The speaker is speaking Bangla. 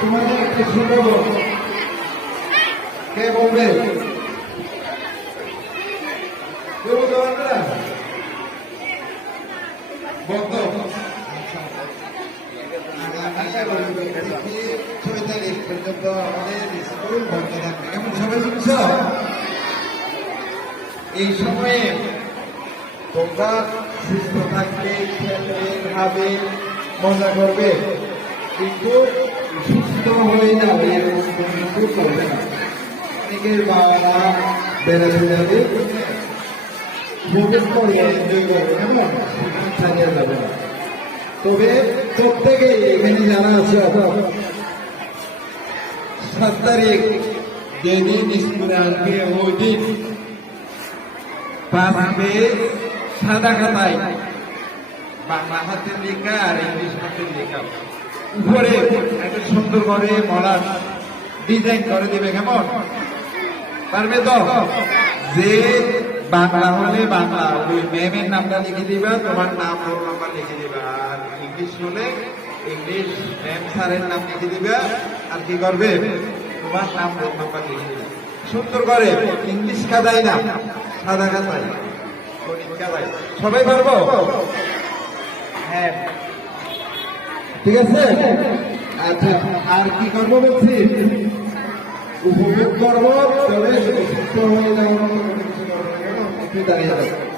তোমাদের একটা শুনব কে বলবে? কেউ বলতে আমাদের স্কুল বন্ধ থাকবে। এমন এই সময়ে তোমরা সুস্থ থাকবে খেলবে খাবে মজা করবে। কিন্তু সুস্থ হয়ে যাবে যাবে। যাবে তবে প্রত্যেকে এখানে যারা আছে সাত তারিখ যেদিন স্কুলে আসবে, ওই দিন সাদা খাতায় বাংলা হাতের লেখা আর ইংলিশ হাতের লেখা। উপরে একটা সুন্দর করে মলার ডিজাইন করে দিবে, কেমন? পারবে তো? যে বাংলা হলে বাংলা, ওই ম্যামের নামটা লিখে দিবা, তোমার নাম রোল নাম্বার লিখে দিবা। আর ইংলিশ হলে ইংলিশ ম্যাম স্যারের নাম লিখে দিবা। আর কি করবে? তোমার নাম রোল নাম্বার লিখে দিবে। সুন্দর করে ইংলিশ খাতায় না, সাদা খাতায় সবাই পারব? ঠিক আছে? আচ্ছা আর কি করব বলছি? উপভোগ করব তবে সুস্থ হয়ে যাব? দাঁড়িয়ে যাবেন